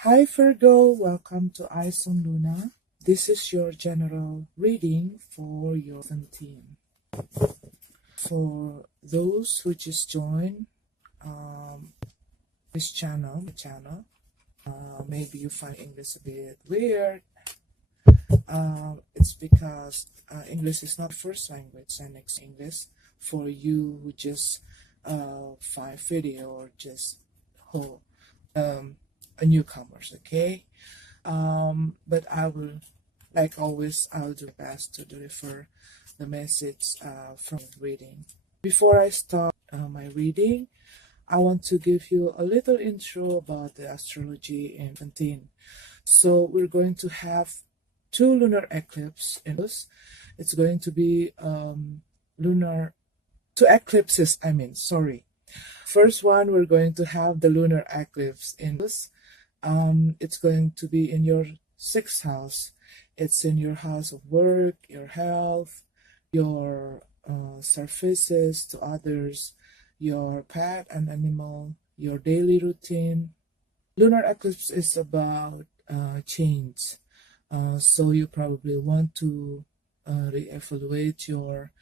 Hi Virgo, welcome to Eyes on Luna. This is your general reading for your 17. For those who just joined this channel, maybe you find English a bit weird. It's because English is not first language, and it's English for you who just find video or just whole a newcomers, okay? But I will, like always, I'll do best to deliver the message from reading. Before I start my reading, I want to give you a little intro about the astrology in 17. So we're going to have two lunar eclipses in this. It's going to be two eclipses, sorry. First one, we're going to have the lunar eclipse in this. It's going to be in your 6th house. It's in your house of work, your health, your services to others, your pet and animal, your daily routine. Lunar eclipse is about change. So you probably want to reevaluate your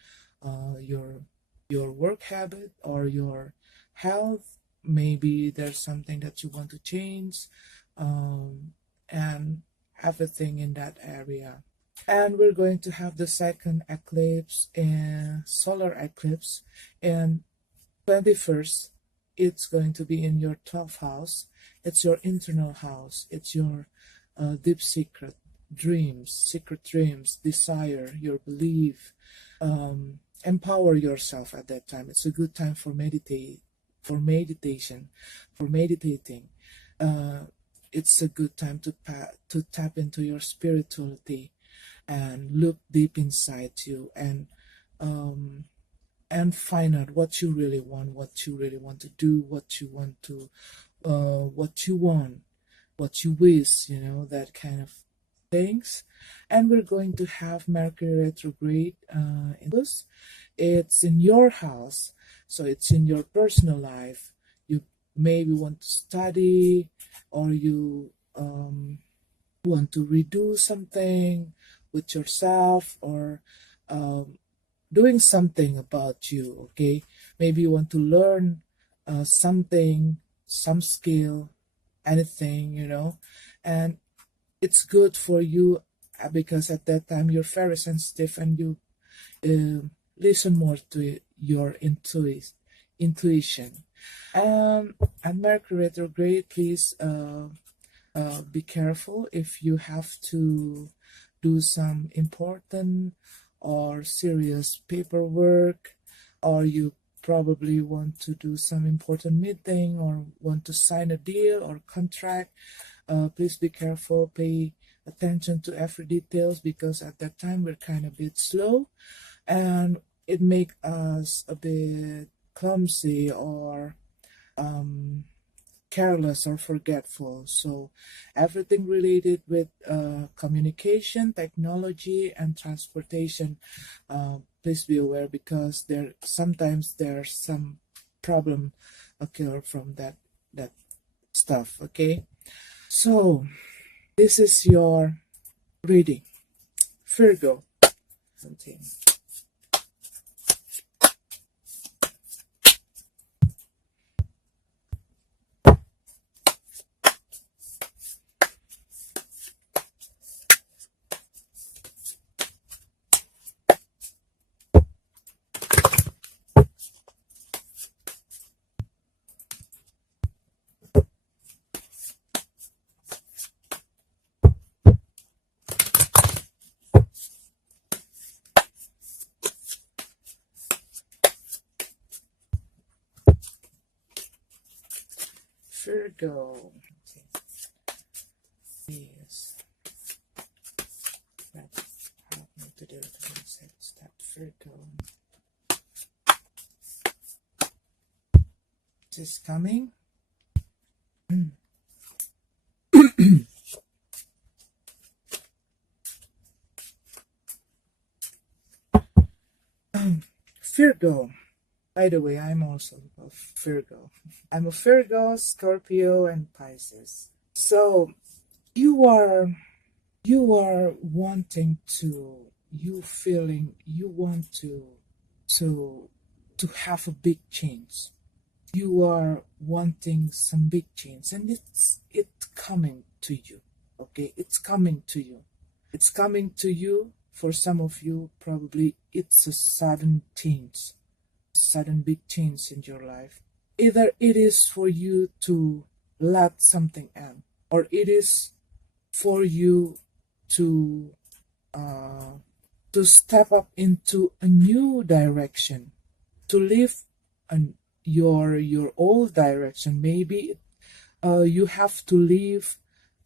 work habit or your health. Maybe there's something that you want to change, and everything in that area. And we're going to have the second eclipse and solar eclipse in 21st. It's going to be in your 12th house. It's your internal house. It's your deep secret dreams, desire, your belief. Empower yourself at that time. It's a good time for meditating. It's a good time to tap into your spirituality and look deep inside you and find out what you really want, what you really want to do, what you wish, that kind of things. And we're going to have Mercury retrograde in this. It's in your house, so it's in your personal life. You maybe want to study, or you want to redo something with yourself, or doing something about you, okay? Maybe you want to learn something, some skill, anything, and it's good for you because at that time you're very sensitive and you listen more to your intuition. And Mercury retrograde, please be careful if you have to do some important or serious paperwork, or you probably want to do some important meeting or want to sign a deal or contract. Please be careful, pay attention to every details, because at that time we're kind of a bit slow and it makes us a bit clumsy or careless or forgetful. So everything related with communication, technology, and transportation, please be aware, because sometimes there's some problem occur from that stuff. Okay, so this is your reading, Virgo. Something. Virgo. Yes. That help me to do the concept that Virgo. It is coming. Virgo. By the way, I'm also a Virgo. I'm a Virgo, Scorpio, and Pisces. So you are wanting to, you feeling you want to to have a big change. You are wanting some big change, and it's coming to you. Okay, it's coming to you. It's coming to you. For some of you, probably it's a sudden change, sudden big change in your life. Either it is for you to let something end, or it is for you to uh, to step up into a new direction, to leave an, your old direction. Maybe you have to leave,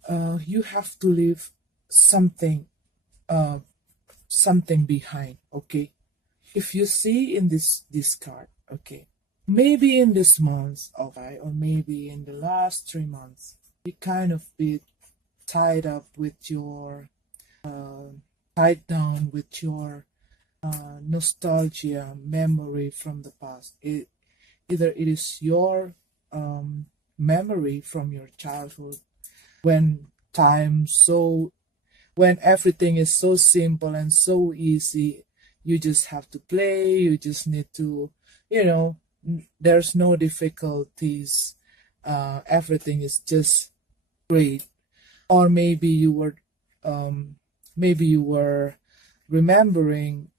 you have to leave something, uh, something behind. Okay, if you see in this card, okay, maybe in this month, okay, or maybe in the last 3 months, you kind of be tied up with your tied down with your nostalgia memory from the past. Either it is your memory from your childhood, when time so when everything is so simple and so easy. You just have to play, you just need to, you know, there's no difficulties, everything is just great. Or maybe you were remembering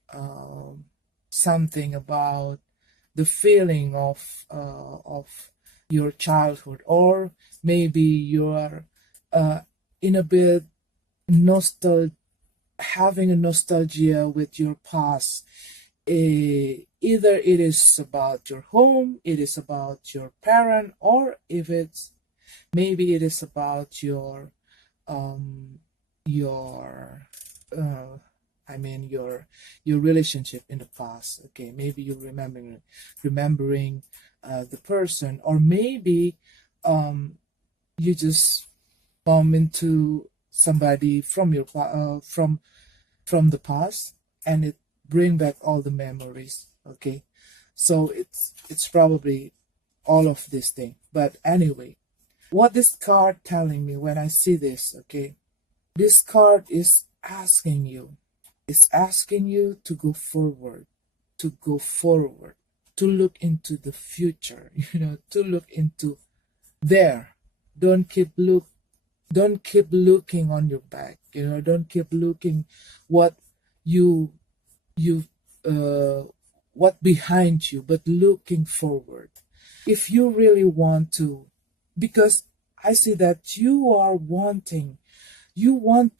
something about the feeling of your childhood, or maybe you are in a bit nostal having a nostalgia with your past. Either it is about your home, it is about your parent, or if it's maybe it is about um your uh your relationship in the past. Okay, maybe you're remembering the person, or maybe you just bump into somebody from from the past, and it bring back all the memories. Okay, so it's probably all of this thing. But anyway, what this card telling me when I see this, okay, this card is asking you to go forward, to go forward, to look into the future, to look into there. Don't keep look don't keep looking on your back, don't keep looking what you you what behind you, but looking forward. If you really want to, because I see that you want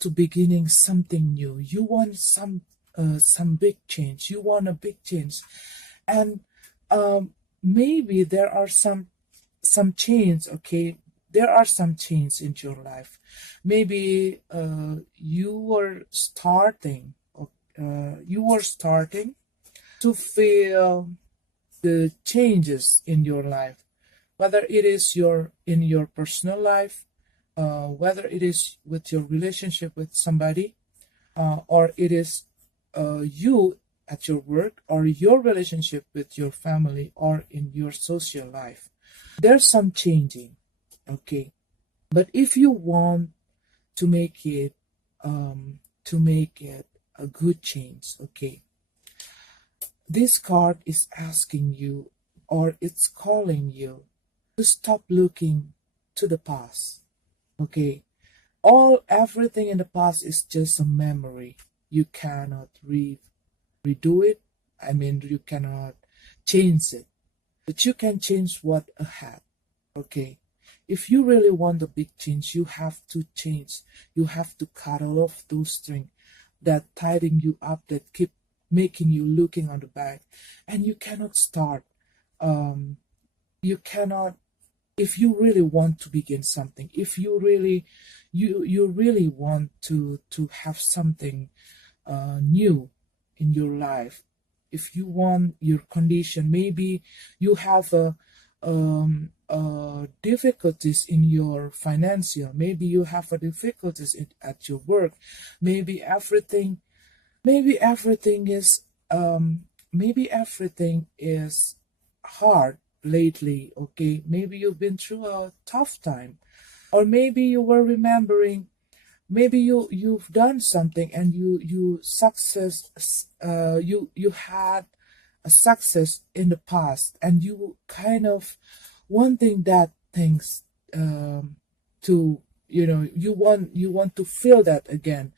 to beginning something new. You want some big change. You want a big change, and maybe there are some change. Okay, there are some change in your life. Maybe you were starting to feel the changes in your life, whether it is in your personal life, whether it is with your relationship with somebody, or it is you at your work, or your relationship with your family, or in your social life. There's some changing, okay. But if you want to make it a good change, okay, this card is asking you, or it's calling you, to stop looking to the past. Okay, everything in the past is just a memory. You cannot redo it. I mean, you cannot change it, but you can change what ahead. Okay, if you really want a big change, you have to change. You have to cut all of those strings that tying you up, that keep making you looking on the back, and you cannot start. You cannot, if you really want to begin something, if you really you really want to have something new in your life, if you want your condition, maybe you have difficulties in your financial, maybe you have a difficulties at your work, maybe everything is maybe everything is hard lately. Okay, maybe you've been through a tough time. Or maybe you were remembering, maybe you've done something and you had a success in the past, and you kind of wanting that things, to, you want to feel that again.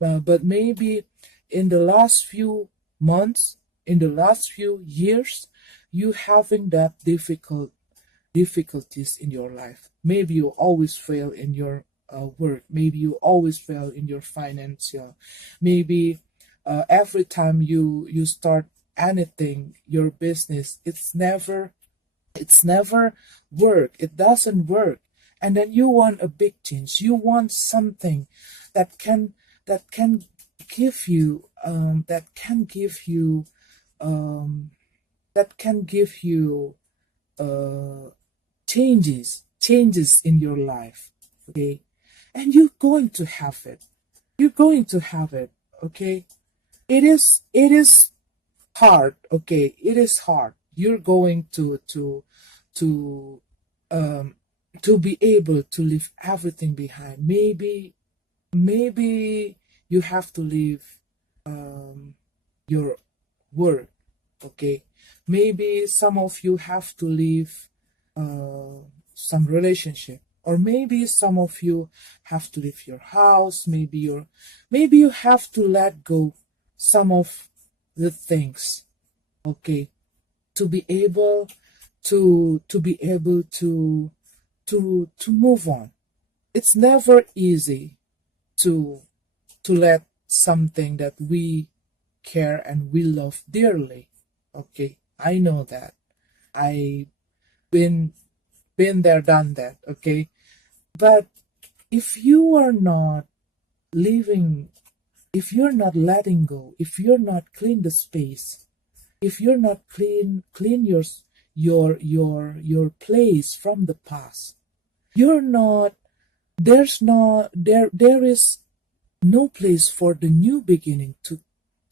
But maybe in the last few months, in the last few years, you having that difficulties in your life. Maybe you always fail in your work. Maybe you always fail in your financial. Maybe every time you start anything, your business, it's never work. It doesn't work. And then you want a big change. You want something that can give you that can give you um, that can give you uh, changes in your life. Okay, and you're going to have it. You're going to have it. Okay, it is hard. Okay, it is hard. You're going to um to be able to leave everything behind. Maybe you have to leave your work. Okay, maybe some of you have to leave some relationship, or maybe some of you have to leave your house. Maybe you have to let go some of the things. Okay, to be able to move on. It's never easy to let something that we care and we love dearly. Okay, I know that. I been been there, done that. Okay, but if you are not leaving, if you're not letting go, if you're not clean the space, if you're not clean your place from the past, you're not there is no place for the new beginning to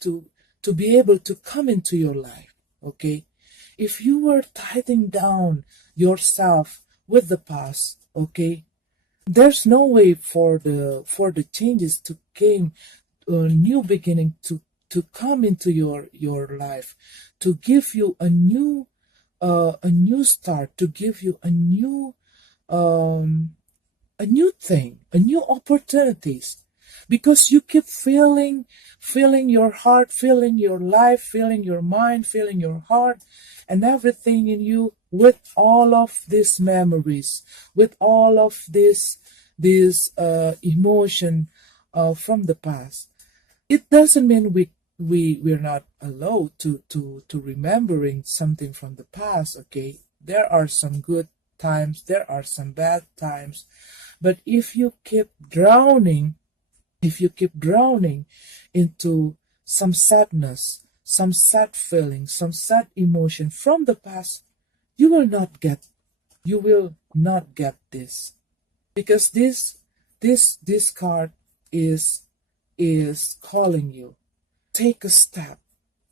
to be able to come into your life. Okay, if you were tightening down yourself with the past, okay, there's no way for the changes to came, a new beginning to come into your life, to give you a new start, to give you um a new thing, a new opportunities, because you keep feeling your heart, feeling your life, feeling your mind, feeling your heart, and everything in you with all of these memories, with all of this emotion from the past. It doesn't mean we're not allowed to remembering something from the past. Okay, there are some good times, there are some bad times, but if you keep drowning into some sadness, some sad feelings, some sad emotion from the past, you will not get you will not get this, because this card is calling you. Take a step,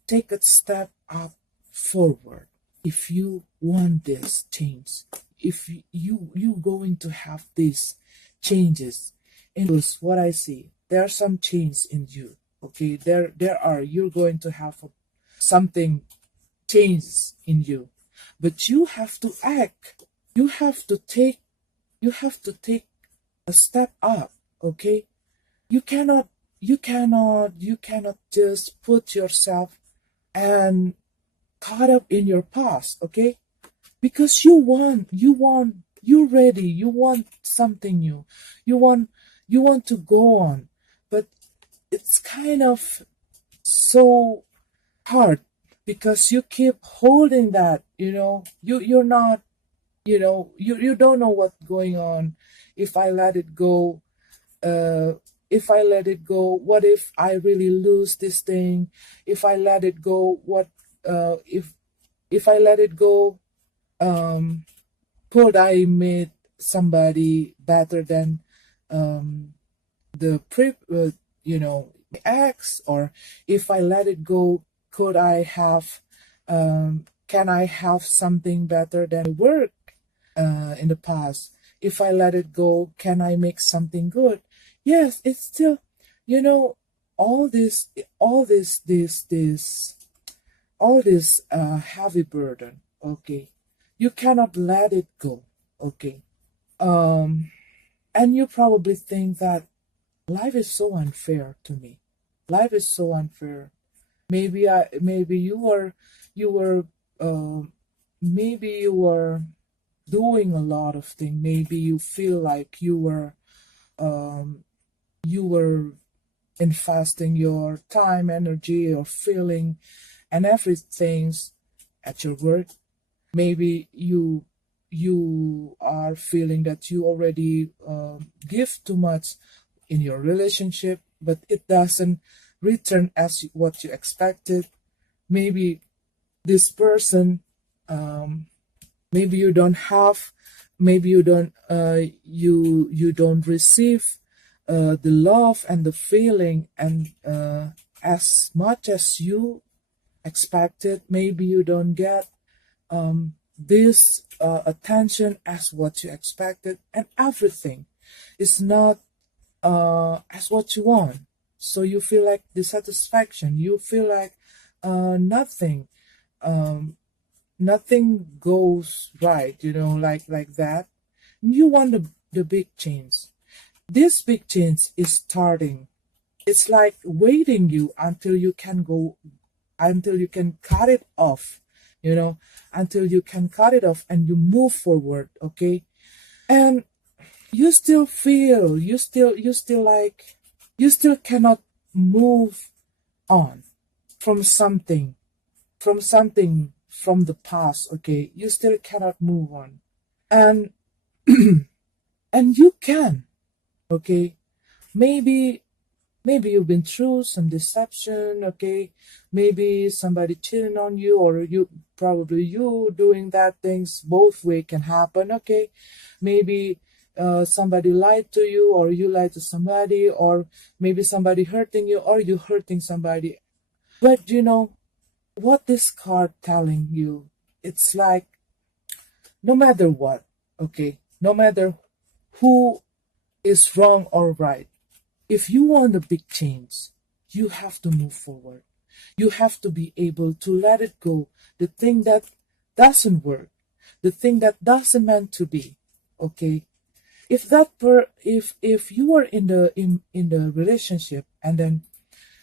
take a step up forward. If you want this change, if you going to have these changes, and what I see, there are some change in you. Okay, you're going to have something changes in you, but you have to act. You have to take a step up. Okay, you cannot just put yourself and caught up in your past. Okay, because you're ready, you want something new, you want to go on, but it's kind of so hard, because you keep holding that, you're not, you don't know what's going on. If I let it go, uh if I let it go, what if I really lose this thing? If I let it go, what if I let it go, um could I meet somebody better than um the ex? Or if I let it go, could I have can I have something better than work in the past? If I let it go, can I make something good? Yes, it's still, you know, all this, all this heavy burden. Okay, you cannot let it go. Okay, um, and you probably think that life is so unfair to me. Life is so unfair. Maybe you were, um, maybe you were doing a lot of things. Maybe you feel like you were investing your time, energy, your feeling, and everything at your work. Maybe you are feeling that you already give too much in your relationship, but it doesn't return as what you expected. Maybe this person, um, maybe you don't have, maybe you don't receive the love and the feeling and as much as you expected. Maybe you don't get this attention as what you expected, and everything is not as what you want. So you feel like dissatisfaction. You feel like nothing, um, nothing goes right. Like that. You want the big change. This big change is starting. It's like waiting you until you can go, until you can cut it off. You know, until you can cut it off and you move forward. Okay, and you still feel, you still cannot move on from something, from the past. Okay, you still cannot move on, and and you can. Okay, maybe you've been through some deception. Okay, maybe somebody cheating on you, or probably you doing that. Things both way can happen. Okay, maybe somebody lied to you, or you lied to somebody, or maybe somebody hurting you, or you hurting somebody. But what this card telling you, it's like, no matter what, okay, no matter who is wrong or right, if you want a big change, you have to move forward. You have to be able to let it go. The thing that doesn't work, the thing that doesn't meant to be. Okay. If you are in the relationship, and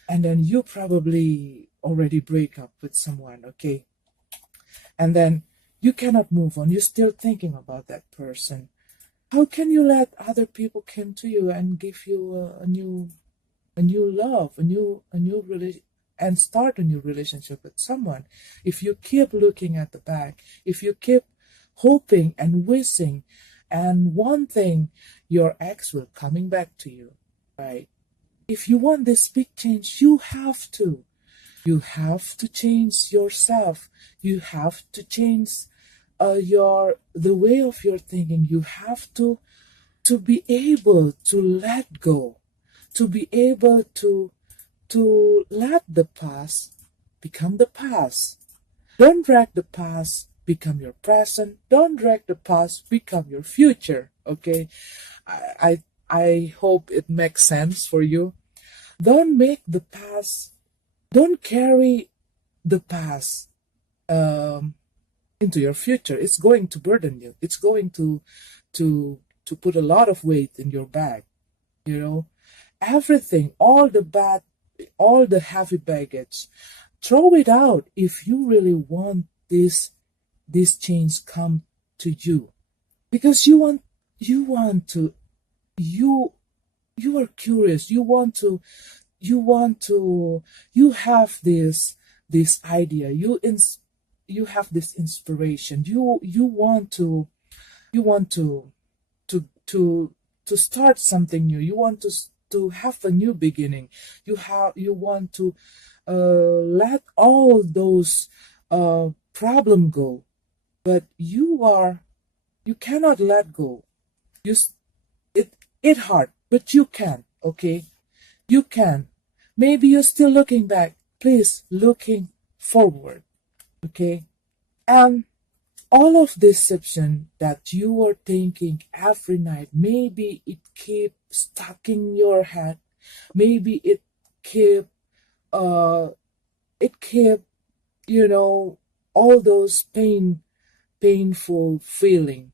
then you probably already break up with someone. Okay. And then you cannot move on. You're still thinking about that person. How can you let other people come to you and give you a new love, a new relation, and start a new relationship with someone? If you keep looking at the back, if you keep hoping and wishing and wanting your ex will coming back to you, right? If you want this big change, you have to. You have to change yourself. You have to change the way of your thinking. You have to be able to let go, to be able to let the past become the past. Don't drag the past become your present. Don't drag the past become your future. Okay, I hope it makes sense for you. Don't make the past. Don't carry the past um, into your future. It's going to burden you. It's going to put a lot of weight in your bag. You know, everything, all the heavy baggage, throw it out if you really want this change come to you, because you want to you you are curious. You have this idea. You have this inspiration. You want to start something new. You want to have a new beginning. You want to let all those problem go, but you cannot let go. You s- it hard, but you can. Okay, you can. Maybe you're still looking back. Please looking forward. Okay, and All of deception that you are thinking every night, maybe it keep stuck in your head. Maybe keep uh it kept, you know, all those painful feeling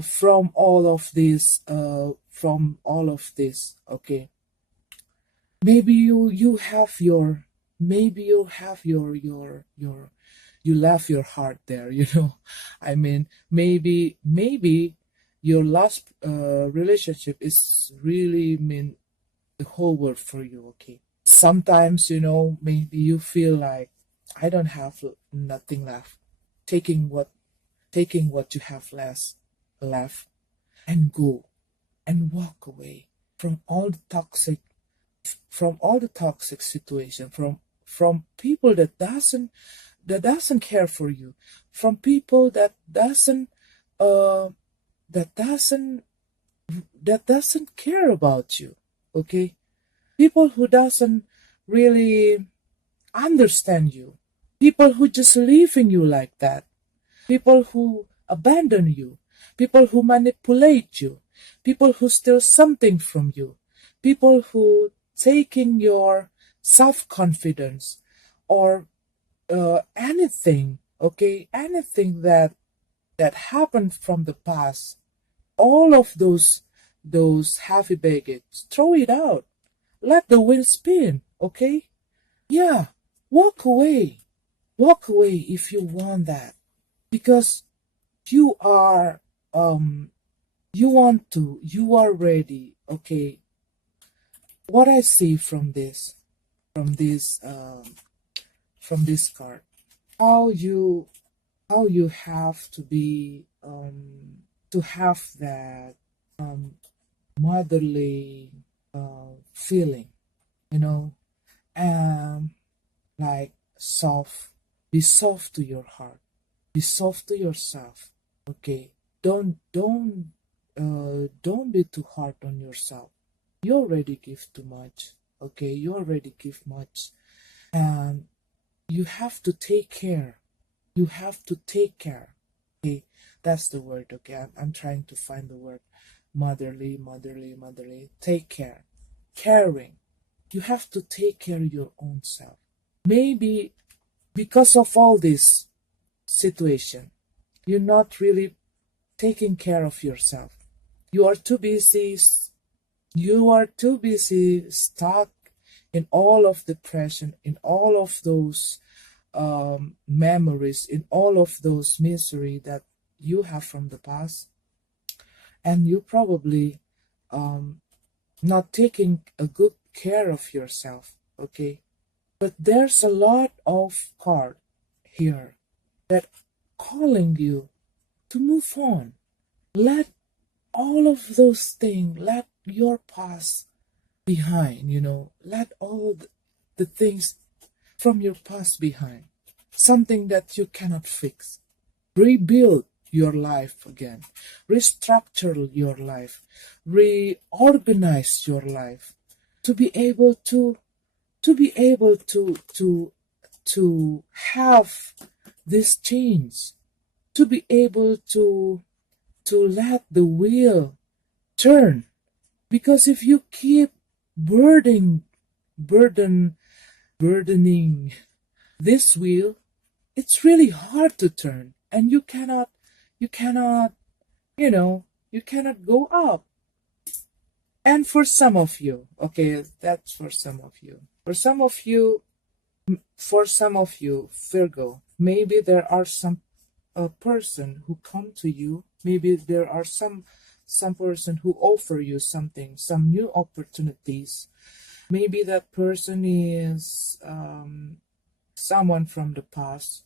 from all of this. Okay, maybe you have your you left your heart there, you know. I mean, maybe your last relationship is really mean the whole world for you. Okay, sometimes, you know, maybe you feel like I don't have nothing left, taking what you have left, and go and walk away from all the toxic situation, from people that doesn't care for you, from people uh that doesn't doesn't care about you. Okay, people who doesn't really understand you, people who just leaving you like that, people who abandon you, people who manipulate you, people who steal something from you, people who taking your self-confidence, or anything. Okay, anything that happened from the past, all of those heavy baggage, throw it out, let the wheel spin. Okay, yeah, walk away. Walk away if you want that, because you are you are ready. Okay, what I see from this um from this card, how you have to be to have that motherly feeling, you know. um like soft, be soft to your heart, be soft to yourself. Okay, don't be too hard on yourself. You already give too much. Okay, you already give much, and you have to take care. You have to take care. Okay, that's the word. Okay, I'm trying to find the word. Motherly. Take care, caring. You have to take care of your own self. Maybe because of all this situation, you're not really taking care of yourself. You are too busy. You are too busy stuck in all of depression, in all of those memories, in all of those misery that you have from the past, and you probably um, not taking a good care of yourself. Okay, but there's a lot of card here that calling you to move on. Let all of those things, let your past behind, you know, let all the things from your past behind, something that you cannot fix. Rebuild your life again, restructure your life, reorganize your life, to be able to have this change, to be able to let the wheel turn. Because if you keep burden burden burdening this wheel, it's really hard to turn, and you cannot you cannot go up. And for some of you, okay, that's for some of you. For some of you, Virgo, maybe there are some a person who come to you. Maybe there are some person who offer you something, some new opportunities. Maybe that person is someone from the past,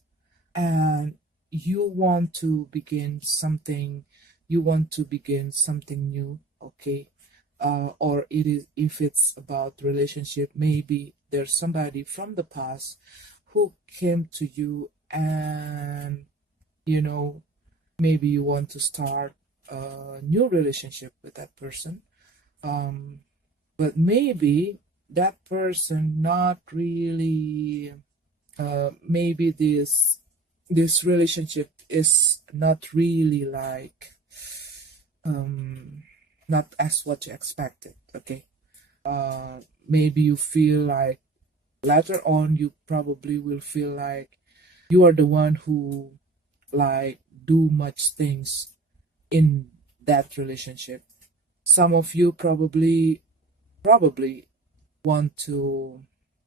and you want to begin something. You want to begin something new. Okay, or it is, if it's about relationship, maybe there's somebody from the past who came to you, and you know, maybe you want to start a new relationship with that person. um but maybe that person not really maybe this relationship is not really like not as what you expected. Okay, maybe you feel like later on you probably will feel like you are the one who like do much things in that relationship. Some of you probably want to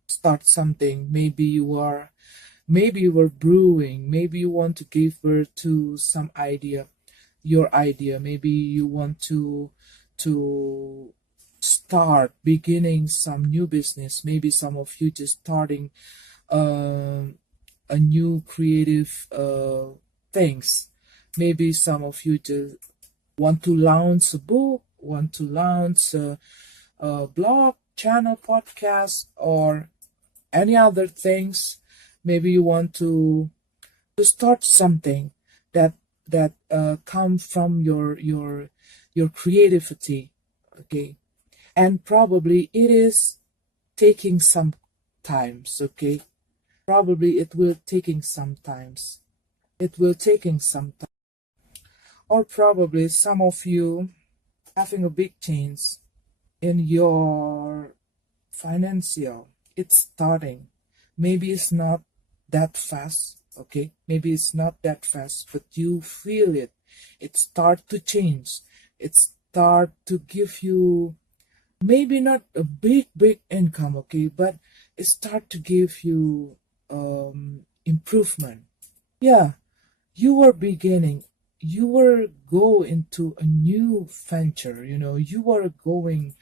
start something. Maybe you were brewing, maybe you want to give birth to some idea, your idea. Maybe you want to start beginning some new business. Maybe some of you just starting uh, a new creative things. Maybe some of you just want to launch a book, want to launch a blog, channel, podcast, or any other things. Maybe you want to start something that come from your creativity. Okay, and probably it is taking some times. Okay, probably it will taking some times. It will taking some time, or probably some of you having a big change in your financial. It's starting. Maybe it's not that fast. Okay, maybe it's not that fast, but you feel it. It start to change. It start to give you maybe not a big income. Okay, but it start to give you improvement. Yeah, you were beginning. You were go into a new venture. You were going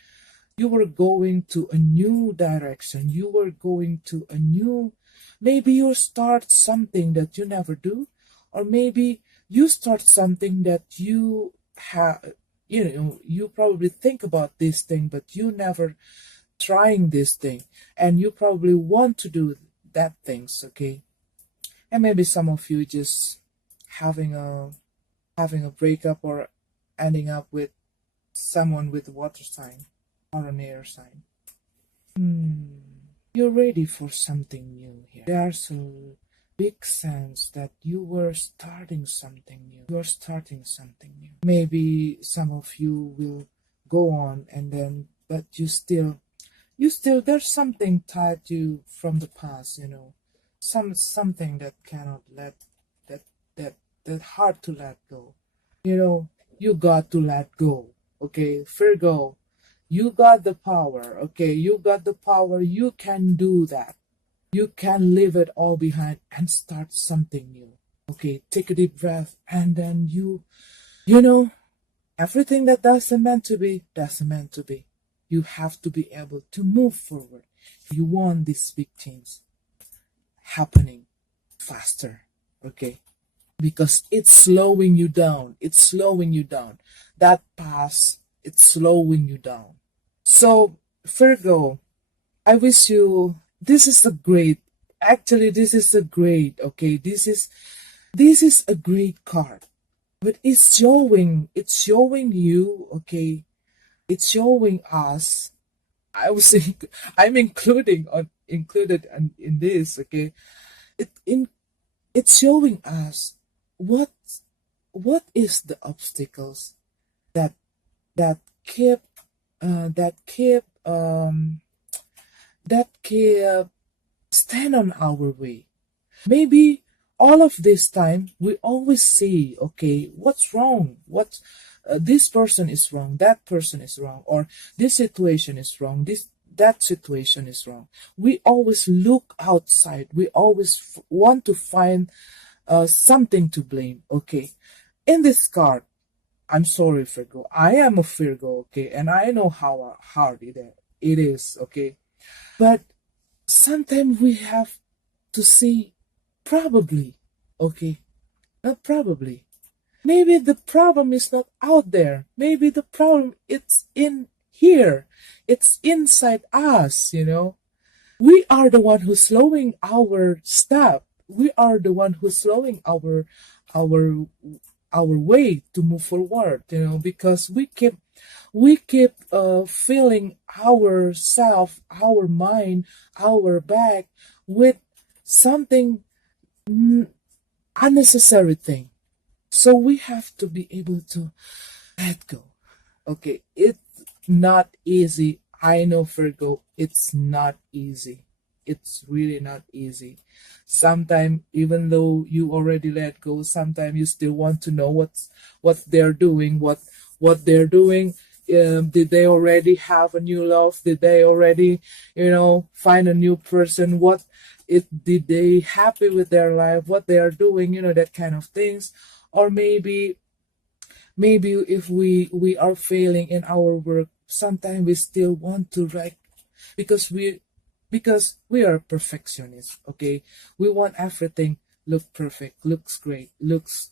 to a new direction. You were going to a new, maybe you start something that you never do, or maybe you start something that you have, you probably think about this thing, but you never trying this thing, and you probably want to do that things. Okay, and maybe some of you just having a having a breakup or ending up with someone with a water sign or an air sign. You're ready for something new here. There's a big sense that you were starting something new. You're starting something new. Maybe some of you will go on and then, but you still, there's something tied to you from the past, something that cannot let, that, that, that hard to let go. You got to let go. Okay, Virgo, you got the power. Okay, you got the power. You can do that. You can leave it all behind and start something new. Okay, take a deep breath, and then you know, everything that doesn't meant to be, doesn't meant to be. You have to be able to move forward. You want this big change happening faster. Okay, because it's slowing you down. It's slowing you down. That past, it's slowing you down. So, Virgo, I wish you, this is a great, actually, this is a great, okay, this is a great card. But it's showing you, okay, it's showing us, I was, I'm included in this, okay, it, in, it's showing us what, what is the obstacles that, that keep, that keep, that keep stand on our way. Maybe all of this time we always say, okay, what's wrong? This person is wrong, that person is wrong, or this situation is wrong, that situation is wrong. We always look outside. We always want to find something to blame. Okay, in this card, I'm sorry, Virgo. I am a Virgo, okay, and I know how hard it is, okay. But sometimes we have to say probably, okay, not probably. Maybe the problem is not out there. Maybe the problem it's in here. It's inside us. We are the one who's slowing our step. We are the one who's slowing our our way to move forward, because we keep filling ourself, our mind, our back with something unnecessary thing. So we have to be able to let go. Okay, it's not easy. I know, Virgo, it's not easy. It's really not easy. Sometimes, even though you already let go, sometimes you still want to know what they're doing, what they're doing. Did they already have a new love? Did they already, find a new person? What it did they happy with their life? What they are doing? That kind of things. Or maybe if we are failing in our work, sometimes we still want to write, because we are perfectionists. Okay, we want everything look perfect, looks great, looks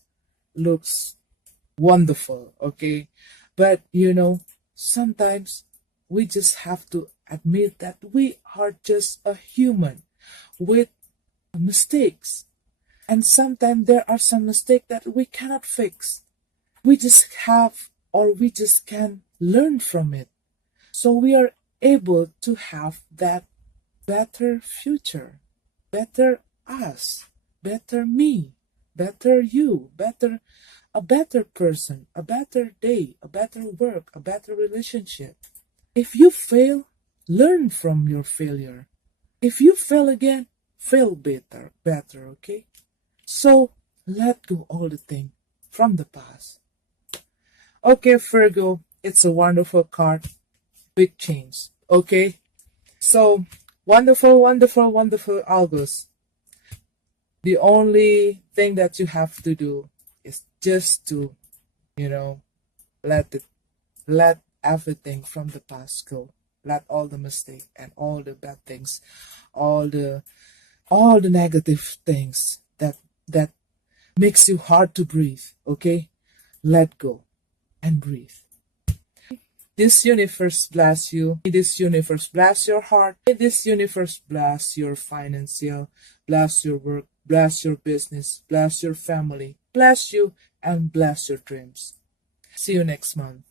wonderful. Okay, but sometimes we just have to admit that we are just a human with mistakes, and sometimes there are some mistakes that we cannot fix. We just have, or we just can learn from it, so we are able to have that better future, better us, better me, better you, a better person, a better day, a better work, a better relationship. If you fail, learn from your failure. If you fail again, fail better, okay? So let go all the things from the past. Okay, Virgo, it's a wonderful card. Big change. Okay? So, wonderful, wonderful, wonderful August. The only thing that you have to do is just to, you know, let everything from the past go. Let all the mistakes and all the bad things, all the negative things that makes you hard to breathe, okay? Let go and breathe. This universe bless you. May this universe bless your heart. May this universe bless your financial, bless your work, bless your business, bless your family, bless you, and bless your dreams. See you next month.